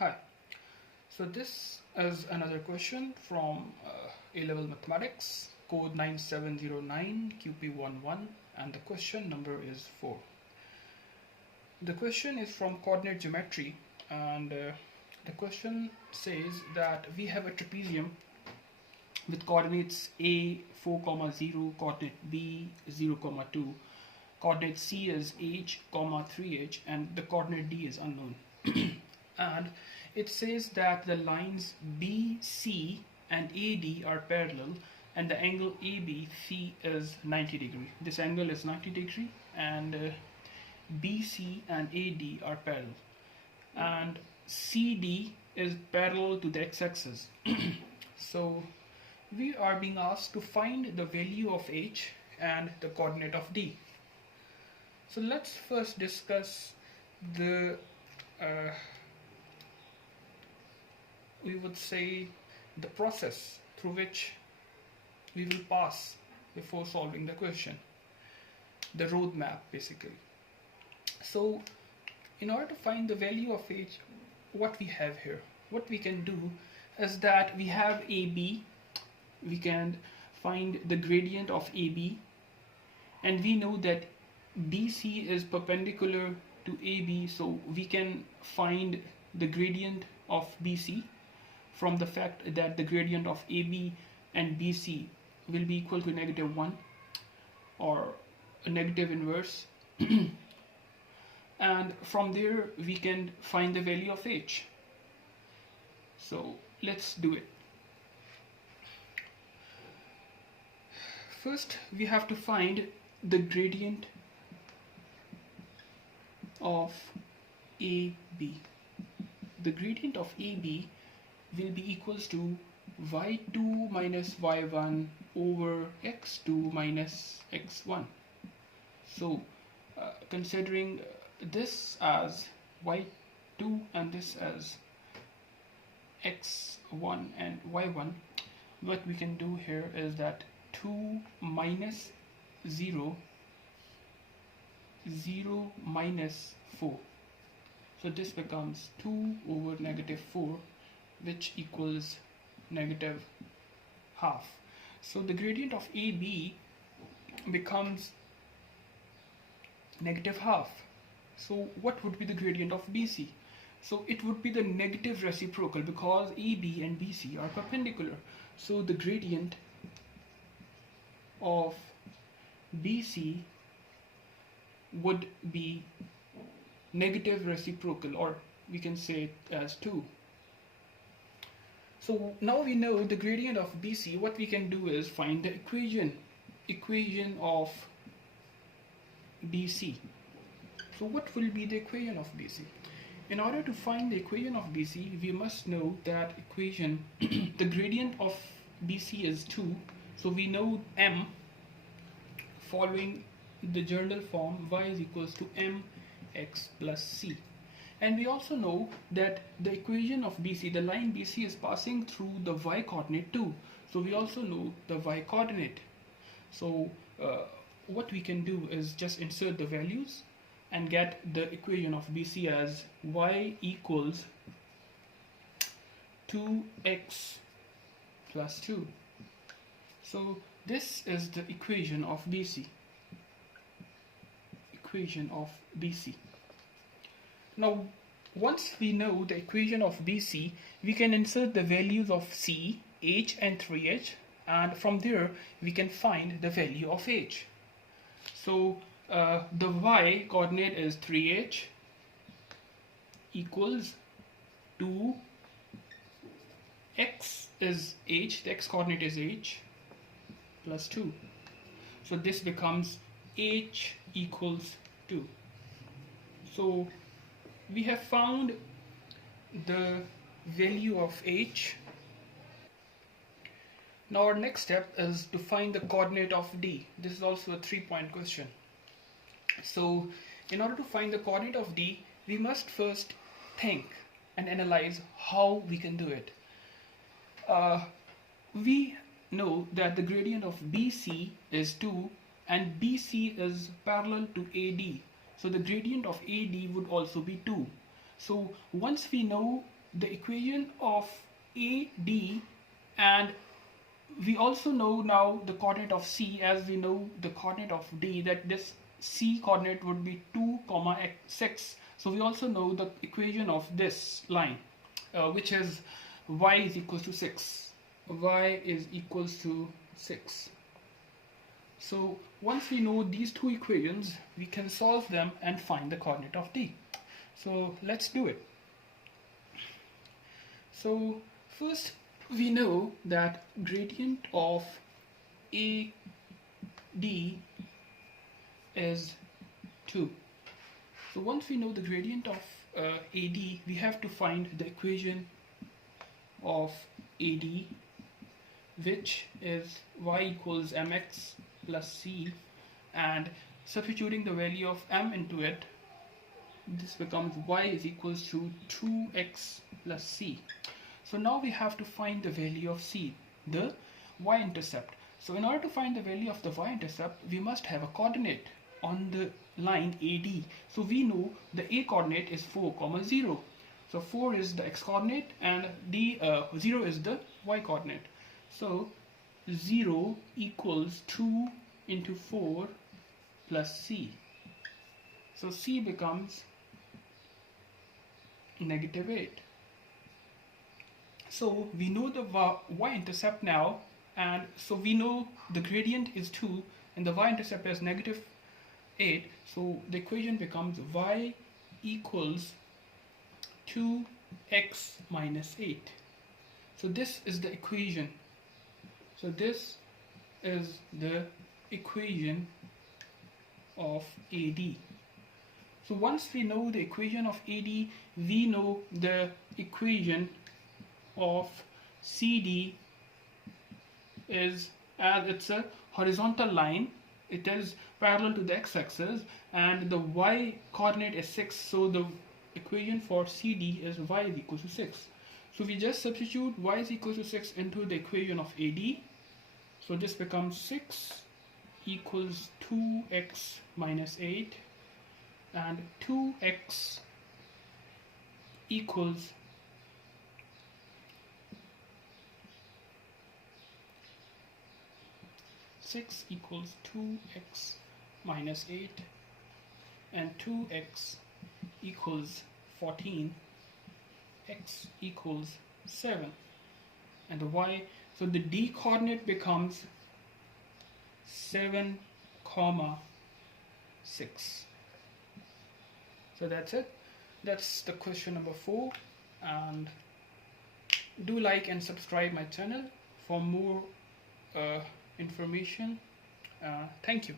Hi. So this is another question from A-level mathematics, code 9709-QP11, and the question number is 4. The question is from coordinate geometry, and the question says that we have a trapezium with coordinates A 4, 0, coordinate B 0, 2, coordinate C is h, 3h, and the coordinate D is unknown. And it says that the lines BC and AD are parallel and the angle ABC is 90 degree. This angle is 90 degree and BC and AD are parallel and CD is parallel to the x-axis. So we are being asked to find the value of H and the coordinate of D. So let's first discuss the we would say the process through which we will pass before solving the question, the roadmap basically. So in order to find the value of H, what we have here, what we can do is that we have AB, we can find the gradient of AB, and we know that BC is perpendicular to AB, so we can find the gradient of BC from the fact that the gradient of AB and BC will be equal to -1 or a negative inverse. And from there we can find the value of H. So let's do it. First we have to find the gradient of AB. The gradient of AB will be equals to y2 minus y1 over x2 minus x1. So considering this as y2 and this as x1 and y1, what we can do here is that 2 minus 0, 0 minus 4. So this becomes 2 over -4, which equals -half. So the gradient of AB becomes -half. So what would be the gradient of BC? So it would be the negative reciprocal because AB and BC are perpendicular. So the gradient of BC would be negative reciprocal, or we can say it as 2. So now we know the gradient of BC. What we can do is find the equation of BC. So what will be the equation of BC? In order to find the equation of BC, we must know that equation, the gradient of BC is 2. So we know M, following the general form, y is equals to mx plus c. And we also know that the equation of BC, the line BC is passing through the y coordinate too. So we also know the y coordinate. So what we can do is just insert the values and get the equation of BC as y equals 2x plus 2. So this is the equation of BC. Now once we know the equation of BC, we can insert the values of C, H and 3H, and from there we can find the value of H. So the y coordinate is 3H equals 2, x is H, the x coordinate is H plus 2. So this becomes H equals 2. So we have found the value of H. Now our next step is to find the coordinate of D. This is also a 3-point question. So in order to find the coordinate of D, we must first think and analyze how we can do it. We know that the gradient of BC is 2 and BC is parallel to AD. So the gradient of AD would also be 2. So once we know the equation of AD, and we also know now the coordinate of C, as we know the coordinate of D, that this C coordinate would be 2, 6. So we also know the equation of this line, which is y is equals to 6. Y is equals to 6. So once we know these two equations, we can solve them and find the coordinate of D. So let's do it. So first, we know that gradient of AD is 2. So once we know the gradient of AD, we have to find the equation of AD, which is y equals mx plus c, and substituting the value of m into it, this becomes y is equals to 2x plus c. So now we have to find the value of c, the y-intercept. So in order to find the value of the y-intercept, we must have a coordinate on the line AD. So we know the a coordinate is 4, 0. So 4 is the x-coordinate and 0 is the y-coordinate. So 0 equals 2 into 4 plus c. So c becomes -8. So we know the y-intercept now, and so we know the gradient is 2 and the y-intercept is -8. So the equation becomes y equals 2x minus 8. So this is the equation. So this is the equation of AD. So once we know the equation of AD, we know the equation of CD is, as it's a horizontal line, it is parallel to the x-axis, and the y coordinate is 6, so the equation for CD is y is equal to 6. So we just substitute y is equal to 6 into the equation of AD. So this becomes 6 equals 2x minus 8, and 2x equals 6 equals 2x minus 8, and 2x equals 14, x equals 7, and the y, so the d coordinate becomes 7, 6. So that's it. That's the question number 4, and do like and subscribe my channel for more information. Thank you.